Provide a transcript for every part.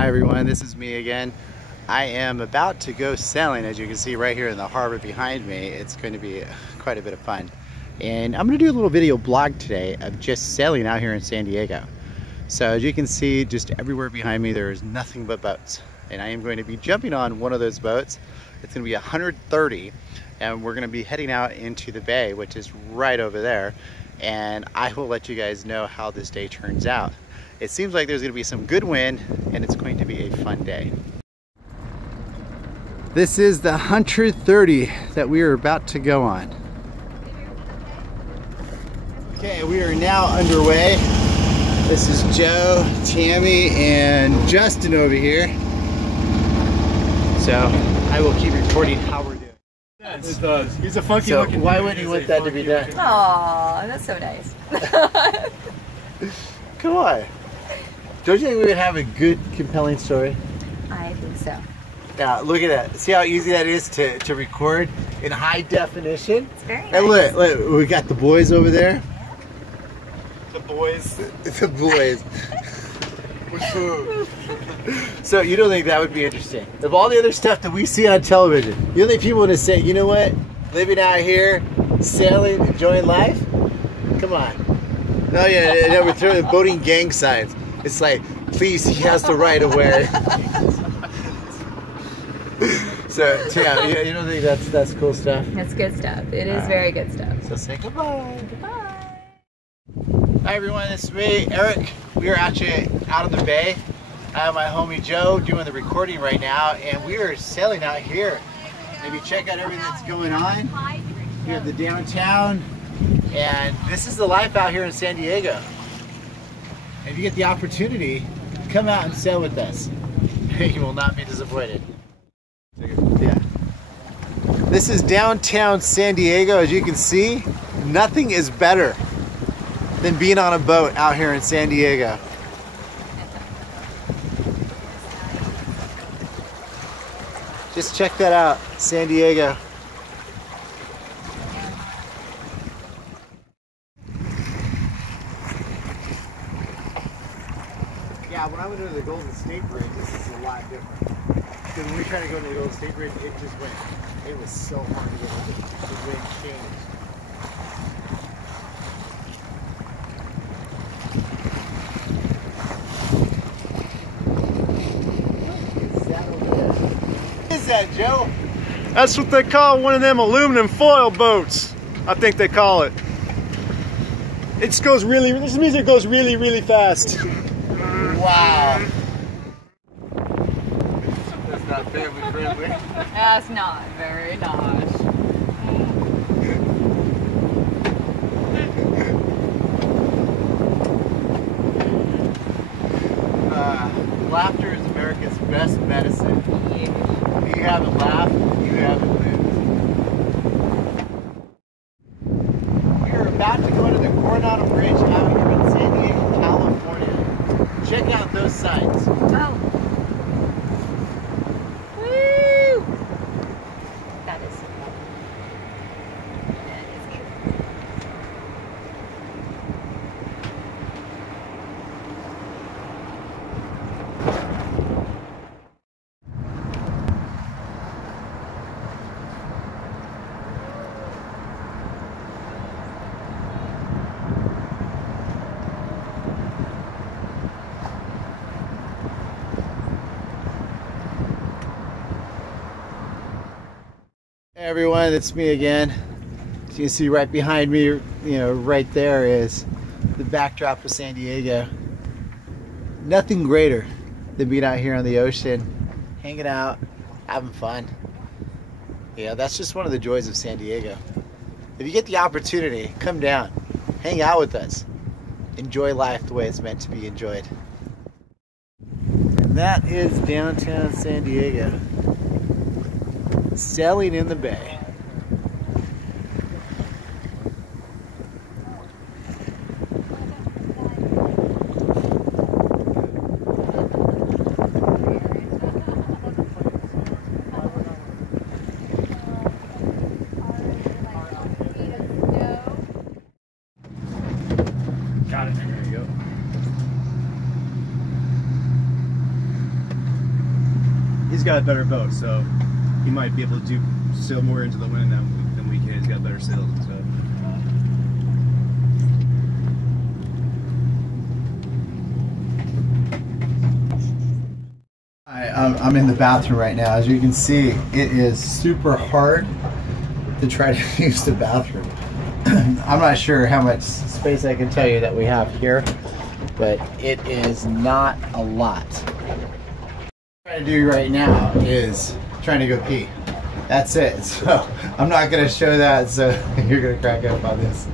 Hi everyone, this is me again. I am about to go sailing, as you can see right here in the harbor behind me. It's going to be quite a bit of fun. And I'm going to do a little video blog today of just sailing out here in San Diego. So as you can see, just everywhere behind me there is nothing but boats. And I am going to be jumping on one of those boats. It's going to be 130 and we're going to be heading out into the bay, which is right over there. And I will let you guys know how this day turns out. It seems like there's going to be some good wind and it's going to be a fun day. This is the 130 that we are about to go on. Okay, we are now underway. This is Joe, Tammy, and Justin over here. So I will keep recording how we're doing. It does. He's a funky So looking why dude. wouldn't you want that to be done? Aw, that's so nice. Come on. Don't you think we would have a good, compelling story? I think so. Now, look at that. See how easy that is to record in high definition? It's very nice. And look, we got the boys over there. The boys. The boys. With food. So you don't think that would be interesting? Of all the other stuff that we see on television, you don't think people would say, you know what? Living out here, sailing, enjoying life? Come on. No, yeah, we're throwing boating gang signs. It's like, please, he has the right of way. So, yeah, you don't think that's cool stuff? That's good stuff. It is very good stuff. So say goodbye. Goodbye. Hi everyone, it's me, Eric. We are actually out of the bay. I have my homie Joe doing the recording right now, and we are sailing out here. Maybe check out everything that's going on. We have the downtown, and this is the life out here in San Diego. If you get the opportunity, come out and sail with us. You will not be disappointed. Yeah. This is downtown San Diego. As you can see, nothing is better than being on a boat out here in San Diego. Just check that out, San Diego. Yeah, when I went into the Golden State Bridge, this is a lot different. Because when we tried to go to the Golden State Bridge, it just went, it was so hard to get over. The wind changed. What is that, Joe? That's what they call one of them aluminum foil boats. I think they call it. It just goes really, this means it goes really, really fast. Wow. That's not family friendly. That's not very nice. Laughter is America's best medicine. If you haven't laughed, you haven't lived. We are about to go into the Coronado Bridge out here in San Diego, California. Check out those signs. Oh. Woo! That is cute. Hey everyone, it's me again. As you can see right behind me, right there is the backdrop of San Diego. Nothing greater than being out here on the ocean, hanging out, having fun. Yeah, that's just one of the joys of San Diego. If you get the opportunity, come down, hang out with us, enjoy life the way it's meant to be enjoyed. And that is downtown San Diego. Sailing in the bay. Got it. There you go. he's got a better boat, so he might be able to sail more into the wind than we can. He's got better sails and stuff. I'm in the bathroom right now. As you can see, it is super hard to try to use the bathroom. I'm not sure how much space I can tell you that we have here, but it is not a lot. What I'm trying to do right now is trying to go pee. That's it. So I'm not going to show that, so you're going to crack up on this.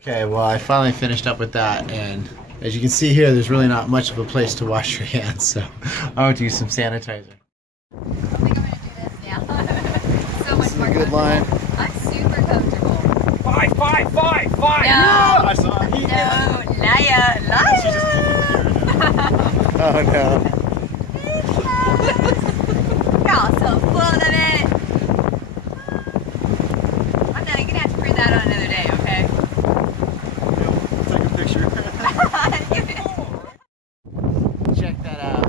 Okay, well, I finally finished up with that, and as you can see here, there's really not much of a place to wash your hands, so I'm going to use some sanitizer. I think I'm going to do this now. So much This is more a good line. I'm super comfortable. 5, 5, 5, 5! No! Yeah! I saw it. No! Liar! Liar! Oh no. Y'all so full of it! I'm not going to have to print that on another day, okay? Take a picture. Check that out.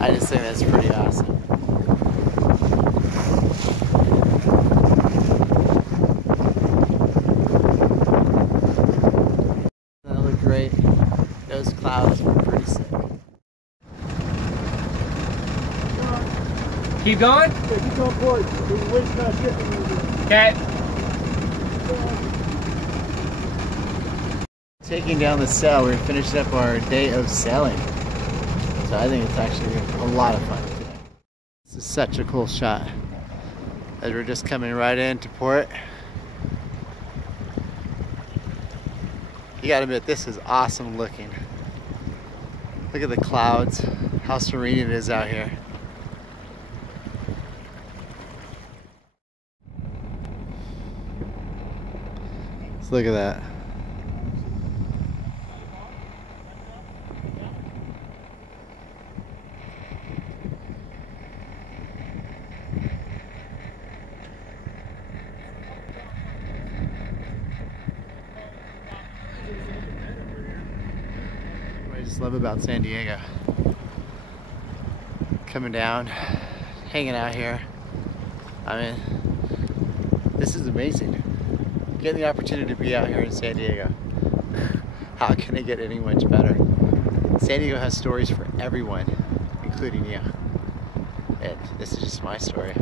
I just think that's pretty awesome. That looked great. Those clouds were pretty sick. Keep going? Yeah, keep going forward. The wind's not shifting a little bit. Okay. Taking down the sail, we're finishing up our day of sailing. So I think it's actually a lot of fun today. This is such a cool shot. As we're just coming right into port. You gotta admit, this is awesome looking. Look at the clouds, how serene it is out here. Let's look at that. What I just love about San Diego. Coming down, hanging out here. I mean, this is amazing. Getting the opportunity to be out here in San Diego. How can it get any much better? San Diego has stories for everyone, including you. And this is just my story.